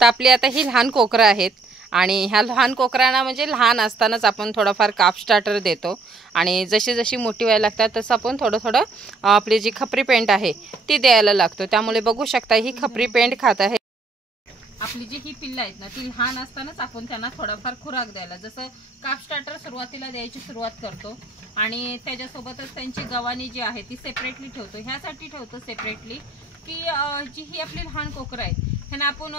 तर आपली आता ही लहान कोकरं आहेत आणि ह्या लहान कोकरांना म्हणजे लहान असतानाच आपण थोडाफार काफ स्टार्टर देतो आणि जशी जशी मोठी व्हायला लागतात तसं आपण थोडं थोडं आपली जी खपरी पेंट आहे ती द्यायला लागतो। त्यामुळे बघू शकता ही खपरी पेंट खात आहे। आपली जी ही पिल्लं आहेत ना ती लहान असतानाच आपण त्यांना थोडाफार खुराक द्यायला, जसं काफ स्टार्टर सुरुवातीला द्यायची सुरुवात करतो आणि त्याच्यासोबतच त्यांची गव्हाणी जी आहे ती सेपरेटली ठेवतो। ह्यासाठी ठेवतो सेपरेटली की जी ही आपली लहान कोकरं आहेत ह्यांना आपण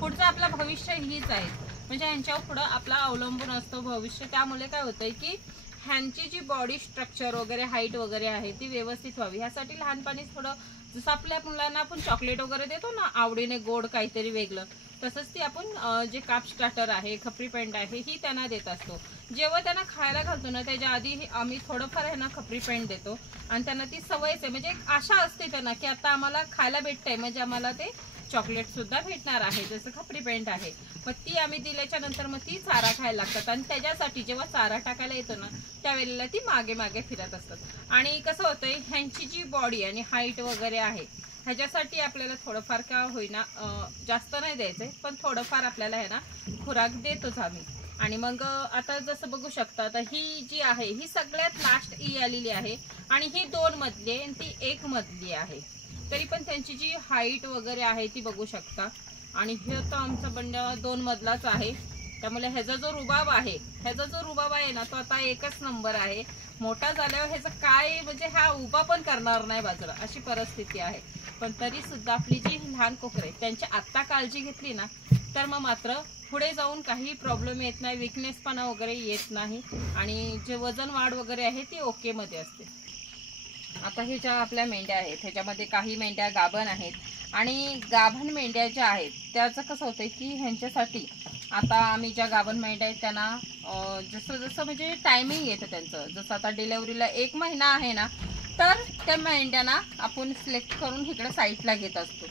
पुढचं आपलं भविष्य हीच आहे, म्हणजे ह्यांच्यावर पुढं आपला अवलंबून असतो भविष्य। त्यामुळे काय होतंय की ह्यांची जी बॉडी स्ट्रक्चर वगैरे हाईट वगैरे आहे ती व्यवस्थित व्हावी ह्यासाठी लहानपणीच थोडं, जसं आपल्या मुलांना आपण चॉकलेट वगैरे देतो ना आवडीने गोड काहीतरी वेगळं, तसंच ती आपण जे काफ स्टार्टर आहे खपरी पेंट आहे ही त्यांना देत असतो। जेव्हा त्यांना खायला घालतो ना त्याच्या आधी आम्ही थोडंफार आहे ना खपरी पेंट देतो आणि त्यांना ती सवयच आहे, म्हणजे एक आशा असते त्यांना की आता आम्हाला खायला भेटतंय, म्हणजे आम्हाला ते चॉकलेट सुद्धा भेटणार आहे जसं खपरी पेंट आहे। मग ती आम्ही दिल्याच्या नंतर मग ती चारा खायला लागतात आणि त्याच्यासाठी जेव्हा चारा टाकायला येतो ना त्यावेळेला ती मागे मागे फिरत असतात। आणि कसं होतंय ह्यांची जी बॉडी आणि हाईट वगैरे आहे ह्याच्यासाठी आपल्याला थोडंफार का होईना जास्त नाही द्यायचंय पण थोडंफार आपल्याला आहे ना खुराक देतोच आम्ही। आणि मग आता जसं बघू शकता आता ही जी आहे ही सगळ्यात लास्ट ई आलेली आहे आणि ही 2 मधली आहे आणि ती 1 मधली आहे, तरी पण त्यांची जी हाईट वगैरे आहे ती बघू शकता। आणि हे तर आमचा बंड्या 2 मधलाच आहे, त्यामुळे ह्याचा जो रुबाब आहे ना तो आता 1च नंबर आहे। मोठा झाल्यावर ह्याचं काय म्हणजे हा उभा पण करणार नाही बाजूला अशी परिस्थिती आहे, पण तरी सुद्धा आपली जी लहान कोकरे त्यांची आत्ता काळजी घेतली ना तर मग मात्र पुढे जाऊन काही प्रॉब्लेम येत नाही, विकनेसपणा वगैरे येत नाही आणि जे वजन वाढ वगैरे आहे ती ओके मध्ये असते। आता हे ज्या आपल्या मेंढ्या आहेत ह्याच्यामध्ये काही मेंढ्या गाभण आहेत आणि गाभण मेंढ्या ज्या आहेत त्याचं कसं होतंय की ह्यांच्यासाठी आता आम्ही ज्या गाभण मेंढ्या आहेत त्यांना जसं जसं म्हणजे टायमिंग येतं त्यांचं, जसं आता डिलेवरीला 1 महिना आहे ना तर त्या मेंढ्यांना आपण सिलेक्ट करून इकडे साईडला घेत असतो।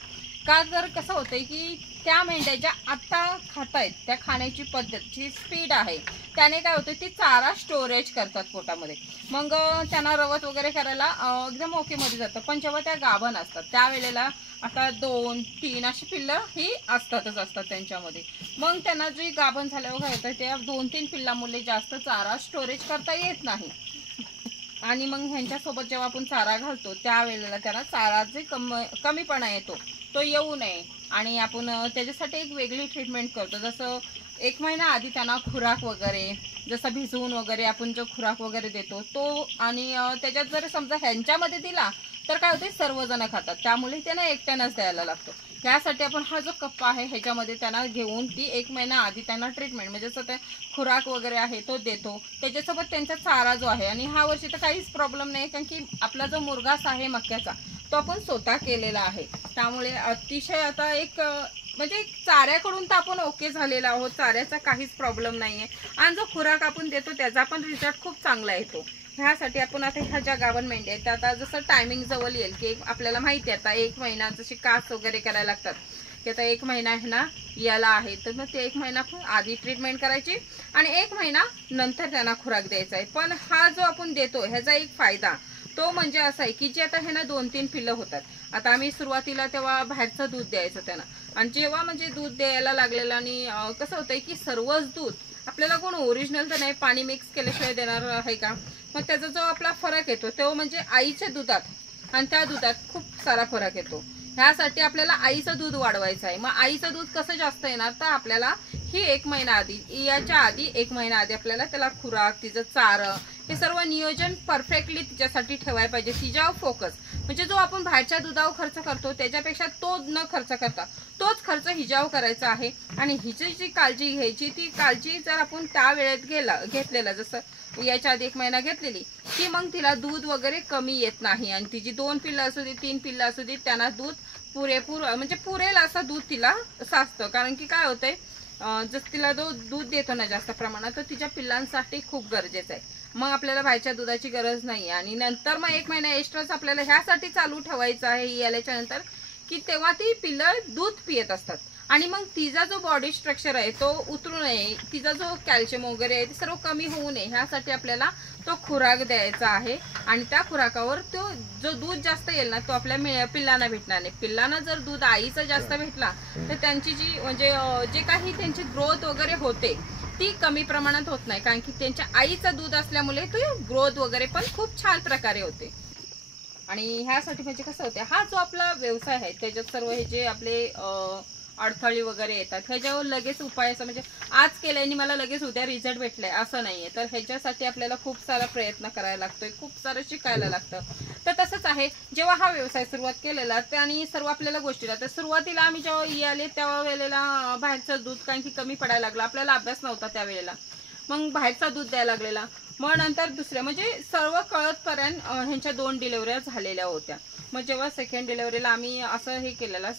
का तर कसं होतंय की त्या मेंढ्या ज्या आत्ता खात आहेत त्या खाण्याची पद्धत जी स्पीड आहे त्याने काय होतं ती चारा स्टोरेज करतात पोटामध्ये, मग त्यांना रवत वगैरे करायला एकदम ओके मध्ये जातं। पण जेव्हा त्या गाभण असतात त्यावेळेला आता 2-3 अशी पिल्लं ही असतातच असतात त्यांच्यामध्ये, मग त्यांना जी गाभण झाल्यावर काय होतं त्या 2-3 पिल्लामुळे जास्त चारा स्टोरेज करता येत नाही आणि मग ह्यांच्यासोबत जेव्हा आपण चारा घालतो त्यावेळेला त्यांना चारा जे कमीपणा येतो तो येऊ नये आणि आपण त्याच्यासाठी एक वेगळी ट्रीटमेंट करतो। जसं 1 महिना आधी त्यांना खुराक वगैरे जसं भिजवून वगैरे आपण जो खुराक वगैरे देतो तो, आणि त्याच्यात जर समजा ह्यांच्यामध्ये दिला तर काय होते सर्वजण खातात, त्यामुळे त्यांना एकट्यानंच द्यायला लागतो। त्यासाठी आपण हा जो कप्पा आहे ह्याच्यामध्ये त्यांना घेऊन ती 1 महिना आधी त्यांना ट्रीटमेंट म्हणजे जसं ते खुराक वगैरे आहे तो देतो, त्याच्यासोबत त्यांचा चारा जो आहे। आणि ह्या वर्षी तर काहीच प्रॉब्लेम नाही कारण की आपला जो मुरघास आहे मक्याचा तो आपण स्वतः केलेला आहे, त्यामुळे अतिशय आता एक म्हणजे चाऱ्याकडून तर आपण ओके झालेला आहोत, चाऱ्याचा काहीच प्रॉब्लेम नाहीये आणि जो खुराक आपण देतो त्याचा पण रिझल्ट खूप चांगला येतो। ह्यासाठी आपण आता ह्या ज्या गाभण मेंढ्या आहेत आता जसं टायमिंग जवळ येईल की आपल्याला माहिती आहे आता 1 महिना जशी कास वगैरे करायला लागतात की आता 1 महिना आहे ना याला आहे तर मग ते 1 महिना आधी ट्रीटमेंट करायची आणि 1 महिना नंतर त्यांना खुराक द्यायचा आहे। पण हा जो आपण देतो ह्याचा एक फायदा तो म्हणजे असा आहे की जे आता ह्यांना 2-3 पिल्लं होतात, आता आम्ही सुरुवातीला तेव्हा बाहेरचं दूध द्यायचं त्यांना आणि जेव्हा म्हणजे दूध द्यायला लागलेलं आणि कसं होतंय की सर्वच दूध आपल्याला कोण ओरिजिनल तर नाही पाणी मिक्स केल्याशिवाय देणार आहे का, मग त्याचा जो आपला फरक येतो तो म्हणजे आईच्या दुधात आणि त्या दुधात खूप सारा फरक येतो। ह्यासाठी आपल्याला आईचं दूध वाढवायचं आहे, मग आईचं दूध कसं जास्त येणार तर आपल्याला ही 1 महिना आधी याच्या आधी 1 महिना आधी आपल्याला त्याला खुराक तिचं चारं हे सर्व नियोजन परफेक्टली तिच्यासाठी ठेवायला पाहिजे। तिच्यावर फोकस म्हणजे जो आपण बाहेरच्या दुधावर खर्च करतो त्याच्यापेक्षा तो न खर्च करता तोच खर्च हिच्यावर करायचा आहे आणि हिची जी काळजी घ्यायची ती काळजी जर आपण त्या वेळेत घेतलेला जसं याच्या आधी 1 महिना घेतलेली की मग तिला दूध वगैरे कमी येत नाही आणि तिची 2 पिल्लं असू दे 3 पिल्लं असू दे त्यांना दूध पुरेपूर म्हणजे पुरेल असं दूध तिला साचतं। कारण की काय होतंय जसं तिला दूध देतो ना जास्त प्रमाणात तर तिच्या पिल्लांसाठी खूप गरजेचं आहे, मग आपल्याला बाहेरच्या दुधाची गरज नाही आणि नंतर मग 1 महिना एक्स्ट्राच आपल्याला ह्यासाठी चालू ठेवायचं आहे याल्याच्या नंतर की तेव्हा ती पिल्लं दूध पियत असतात आणि मग तिचा जो बॉडी स्ट्रक्चर आहे तो उतरू नये, तिचा जो कॅल्शियम वगैरे आहे ते सर्व कमी होऊ नये ह्यासाठी आपल्याला तो खुराक द्यायचा आहे. आणि त्या खुराकावर तो जो दूध जास्त येईल ना तो आपल्या पिल्लांना भेटणार नाही. पिल्लांना जर दूध आईचा जास्त भेटला तर त्यांची जी म्हणजे जे काही त्यांची ग्रोथ वगैरे होते ती कमी प्रमाणात होत नाही, कारण की त्यांच्या आईचं दूध असल्यामुळे तो ग्रोथ वगैरे पण खूप छान प्रकारे होते. आणि ह्यासाठी म्हणजे कसं होते, हा जो आपला व्यवसाय आहे त्याच्यात सर्व हे जे आपले अडथळे वगैरे येतात ह्याच्यावर लगेच उपायाचं म्हणजे आज केल्याने मला लगेच उद्या रिझल्ट भेटलाय असं नाहीये. तर ह्याच्यासाठी आपल्याला खूप सारा प्रयत्न करायला लागतोय, खूप सारं शिकायला लागतं. तर तसंच आहे, जेव्हा हा व्यवसाय सुरुवात केलेला आणि सर्व आपल्याला गोष्टीला, तर सुरुवातीला आम्ही जेव्हा आले तेव्हा वेळेला बाहेरचं दूध कारण की कमी पडायला लागलं, आपल्याला अभ्यास नव्हता त्यावेळेला, मग बाहेरचा दूध द्यायला लागलेला. मग नंतर दुसऱ्या म्हणजे सर्व कळतपर्यंत ह्यांच्या 2 डिलिव्हऱ्या झालेल्या होत्या. मग जेव्हा सेकंड डिलिव्हरीला आम्ही असं हे केलेलं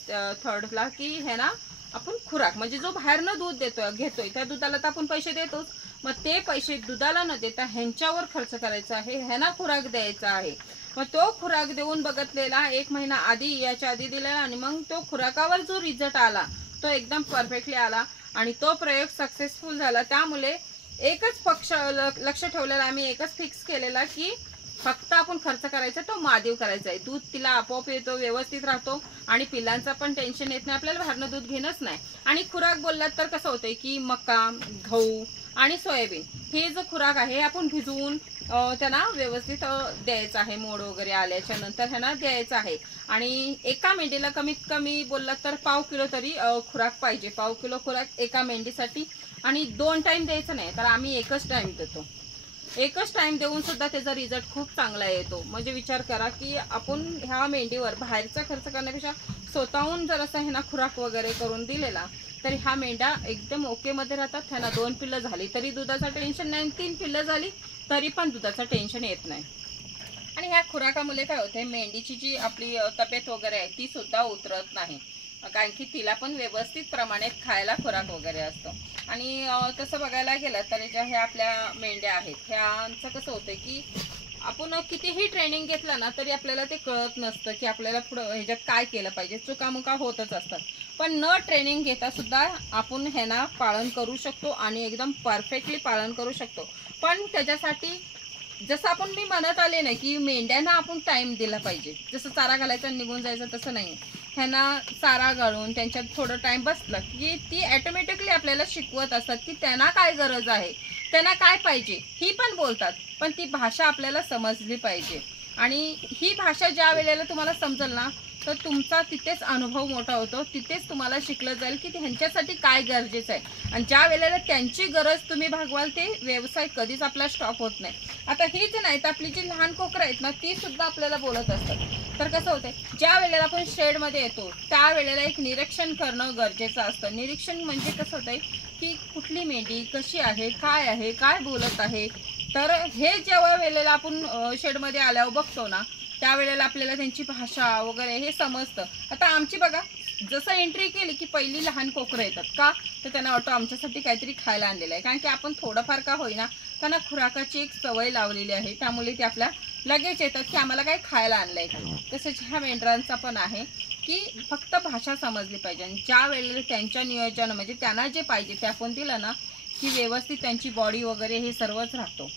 थर्डला की हे ना आपण खुराक म्हणजे जो बाहेरनं दूध घेतोय त्या दुधाला तर आपण पैसे देतोच, मग ते पैसे दुधाला न देता ह्यांच्यावर खर्च करायचा आहे, ह्यांना खुराक द्यायचा आहे. मग तो खुराक देऊन बघितलेला 1 महिना आधी याच्या आधी दिलेला आणि मग तो खुराकावर जो रिझल्ट आला तो एकदम परफेक्टली आला आणि तो प्रयोग सक्सेसफुल झाला. त्यामुळे एकच पक्ष लक्ष ठेवलेला आम्ही, एकच फिक्स केलेला की फक्त आपण खर्च करायचा तो मादेव करायचा आहे. दूध तिला आपोआप येतो, व्यवस्थित राहतो आणि पिल्लांचा पण टेन्शन येत नाही, आपल्याला बाहेरनं दूध घेणंच नाही. आणि खुराक बोललात तर कसं होतंय की मका, गहू आणि सोयाबीन हे जो खुराक आहे आपण भिजवून त्यांना व्यवस्थित द्यायचं आहे. मोड वगैरे आल्याच्या नंतर ह्यांना द्यायचं आहे. आणि एका मेंढीला कमीत कमी बोललात तर पाव किलो तरी खुराक पाहिजे, पाव किलो खुराक एका मेंढीसाठी. आणि 2 टाइम द्यायचं नाही, तर आम्ही एकच टाइम देतो. एकच टाइम देऊन सुद्धा त्याचा रिझल्ट खूप चांगला येतो. म्हणजे विचार करा की आपण ह्या मेंढीवर बाहेरचा खर्च करण्यापेक्षा स्वतःहून जर असं ह्यांना खुराक वगैरे करून दिलेला तरी ह्या मेंढ्या एकदम ओके मध्ये राहतात. ह्यांना 2 पिल्लं झाली तरी दुधाचं टेन्शन नाही, 3 पिल्लं झाली तरी पण दुधाचं टेन्शन येत नाही. आणि ह्या खुराकामुळे काय होते, मेंढीची जी आपली तब्येत वगैरे आहे ती सुद्धा उतरत नाही, कारण की तिला पण व्यवस्थित प्रमाणात खायला खुराक वगैरे असतो. आणि तसं बघायला गेलं तर ज्या ह्या आपल्या मेंढ्या आहेत ह्यांचं कसं होतं की आपण कितीही ट्रेनिंग घेतलं ना तरी आपल्याला ते कळत नसतं की आपल्याला पुढं ह्याच्यात काय केलं पाहिजे, चुकामुका होतच असतात. पण न ट्रेनिंग घेता सुद्धा आपण ह्यांना पालन करू शकतो आणि एकदम परफेक्टली पालन करू शकतो. पण त्याच्यासाठी जसं आपण मी म्हणत आले ना की मेंढ्यांना आपण टाइम दिला पाहिजे, जसं चारा घालायचा निघून जायचं तसं नाही. ह्यांना चारा घालून त्यांच्यात थोडं टाइम बसलं की ती ऑटोमॅटिकली आपल्याला शिकवत असतात की त्यांना काय गरज आहे, त्यांना काय पाहिजे, ही पण बोलतात. पण ती भाषा आपल्याला समजली पाहिजे. आणि ही भाषा ज्या वेळेला तुम्हाला समजेल ना तर तुमचा तिथेच अनुभव मोठा होतो, तिथेच तुम्हाला शिकलं जाईल की ह्यांच्यासाठी काय गरजेचं आहे. आणि ज्या वेळेला त्यांची गरज तुम्ही भागवाल ते व्यवसाय कधीच आपला स्टॉप होत नाही. आता हीच नाही तर आपली जी लहान कोकरं आहेत ना ती सुद्धा आपल्याला बोलत असतात. तर कसं होतंय, ज्या वेळेला आपण शेडमध्ये येतो त्या वेळेला एक निरीक्षण करणं गरजेचं असतं. निरीक्षण म्हणजे कसं होतंय की कुठली मेंढी कशी आहे, काय बोलत आहे. तर हे जेव्हा वेळेला आपण शेडमध्ये आल्यावर बघतो ना त्यावेळेला आपल्याला त्यांची भाषा वगैरे हे समजतं. आता आमची बघा जसं एंट्री केली की पहिली लहान कोकरं येतात का, तर त्यांना वाटतं आमच्यासाठी काहीतरी खायला आणलेलं आहे, कारण की आपण थोडंफार का होईना त्यांना खुराकाची एक सवय लावलेली आहे. त्यामुळे ते आपल्या लगेच येतात की आम्हाला काही खायला आणलंय का. तसंच ह्या मेंढरांचा पण आहे की फक्त भाषा समजली पाहिजे. आणि ज्या वेळेला त्यांच्या नियोजन म्हणजे त्यांना जे पाहिजे ते आपण दिलं ना की व्यवस्थित त्यांची बॉडी वगैरे हे सर्वच राहतो.